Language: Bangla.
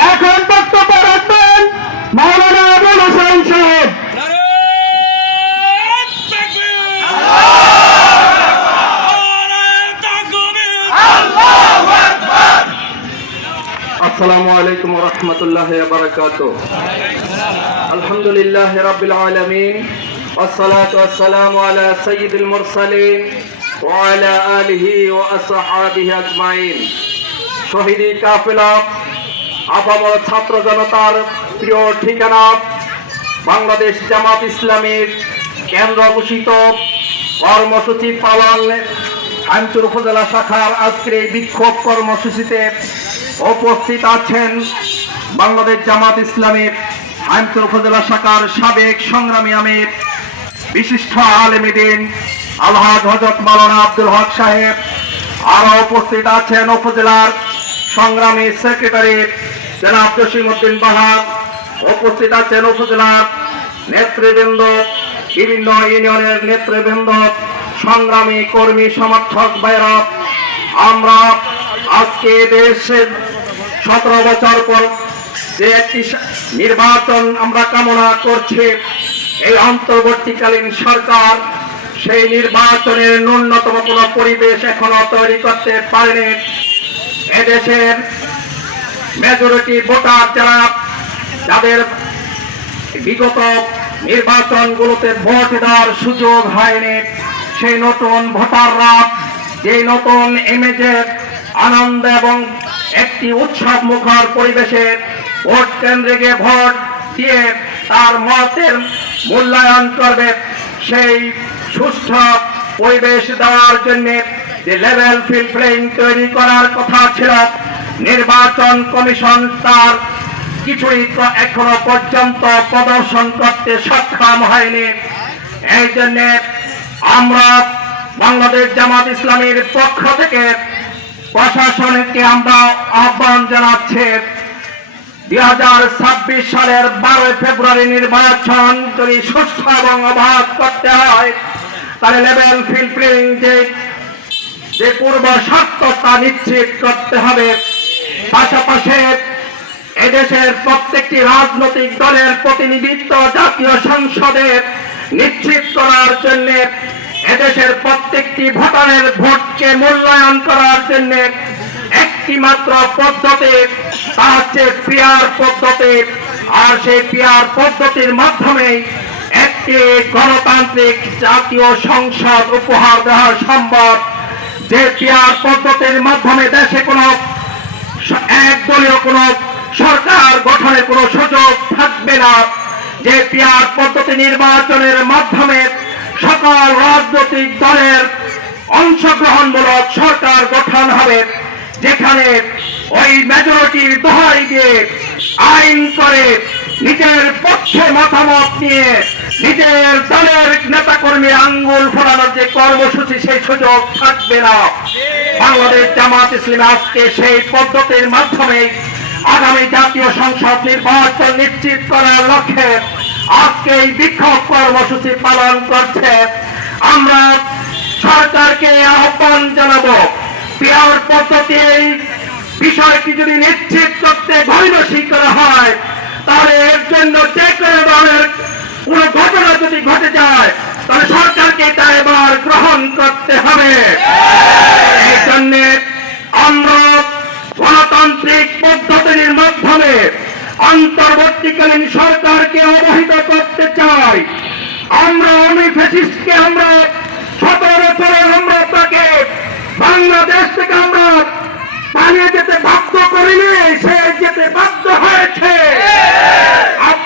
এখন বক্তব্য রাখবেন মাওলানা আবুল হোসেন সাহেব। আসসালামু আলাইকুম ওয়া রাহমাতুল্লাহি ওয়া বারাকাতুহু। আলহামদুলিল্লাহি রাব্বিল আলামিন ওয়াসসালাতু ওয়াসসালামু আলা সাইয়্যিদিল মুরসালিন ওয়া আলা আলিহি ওয়া আসহাবিহি আজমাইন। শহীদি কাফেলা আপামর ছাত্র জনতার প্রিয় ঠিকানা বাংলাদেশ জামাত ইসলামীর কেন্দ্র ঘোষিত কর্মসূচি পালন হাইমচর উপজেলা শাখার আজকের এই বিক্ষোভ কর্মসূচিতে উপস্থিত আছেন বাংলাদেশ জামাত ইসলামীর হাইমচর উপজেলা শাখার সাবেক সংগ্রামী আমির বিশিষ্ট আলেমে দ্বীন আলহাজ হযরত মাওলানা আব্দুল হক সাহেব। আরো উপস্থিত আছেন উপজেলার সংগ্রামী সেক্রেটারি জনাব জসিমউদ্দিন বাহার। উপস্থিত আছেন উপজেলার নেতৃবৃন্দ, বিভিন্ন ইউনিয়নের নেতৃবৃন্দ, সংগ্রামী কর্মী সমর্থক ভাইরা। আমরা আজকে দেশের 17 বছর পর যে একটি নির্বাচন আমরা কামনা করছি, এই অন্তর্বর্তীকালীন সরকার সেই নির্বাচনের ন্যূনতম কোনো পরিবেশ এখনো তৈরি করতে পারেনি। এদেশের মেজরিটি ভোটার যাদের বিগত নির্বাচনগুলোতে ভোট দেওয়ার সুযোগ হয়নি, সেই নতুন ভোটাররা যে নতুন ইমেজের আনন্দ এবং একটি উৎসব মুখর পরিবেশে ভোট কেন্দ্রে গিয়ে ভোট দিয়ে তার মতের মূল্যায়ন করবে, সেই সুষ্ঠু পরিবেশ দেওয়ার জন্য যে লেভেল ফিল্ড প্লেইং তৈরি করার কথা ছিল, নির্বাচন কমিশন তার কিছুই এখনো পর্যন্ত প্রদর্শন করতে সক্ষম হয়নি। এই জন্য আমরা বাংলাদেশ জামাত ইসলামীর পক্ষ থেকে প্রশাসনকে আমরা আহ্বান জানাচ্ছি, 2026 সালের 12 ফেব্রুয়ারি নির্বাচন যদি সুষ্ঠু এবং অবাধ করতে হয়, তাহলে লেভেল ফিল্ড প্লেইং যে পূর্ব শর্ত তা নিশ্চিত করতে হবে। পাশাপাশি এদেশের প্রত্যেকটি রাজনৈতিক দলের প্রতিনিধিত্ব জাতীয় সংসদে নিশ্চিত করার জন্য, এদেশের প্রত্যেকটি ভোটারের ভোটকে মূল্যায়ন করার জন্য একটি মাত্র পদ্ধতি, তা হচ্ছে পিআর পদ্ধতি। আর সেই পিআর পদ্ধতির মাধ্যমে একটি গণতান্ত্রিক জাতীয় সংসদ উপহার দেওয়া সম্ভব। যে পিআর পদ্ধতির মাধ্যমে দেশে কোনো একদলীয় কোনো সরকার গঠনের কোনো সুযোগ থাকবে না। যে পিআর পদ্ধতি নির্বাচনের মাধ্যমে সকল রাজনৈতিক দলের অংশগ্রহণমূলক সরকার গঠন হবে, যেখানে ওই মেজরিটির দোহাই দিয়ে আইন করে নিজের পক্ষে মতামত নিয়ে নিজের দলের নেতাকর্মীর আঙ্গুল ফোড়ানোর যে কর্মসূচি, সেই সুযোগ থাকবে না। বাংলাদেশ জামাত ইসলামী আজকে সেই পদ্ধতির মাধ্যমে আগামী জাতীয় সংসদ নির্বাচন নিশ্চিত করার লক্ষ্যে আজকে এই বিক্ষোভ কর্মসূচি পালন করছে। আমরা সরকারকে আহ্বান জানাবো, পিআর পদ্ধতি এই বিষয়টি যদি নিশ্চিত করতে গরিমসি করা হয়, তাহলে এর জন্য যে কোনো ধরনের কোনো ঘটনা যদি ঘটে যায়, তাহলে সরকারকে তা এবার গ্রহণ করতে হবে। এই জন্য আমরা গণতান্ত্রিক পদ্ধতির মাধ্যমে অন্তর্বর্তীকালীন সরকারকে অবহিত করতে চাই, আমরা ফ্যাসিস্টকে আমরা 17 বছরে আমরা তাকে বাংলাদেশ থেকে আমরা পালিয়ে যেতে বাধ্য করিনি, সে যেতে বাধ্য হয়েছে।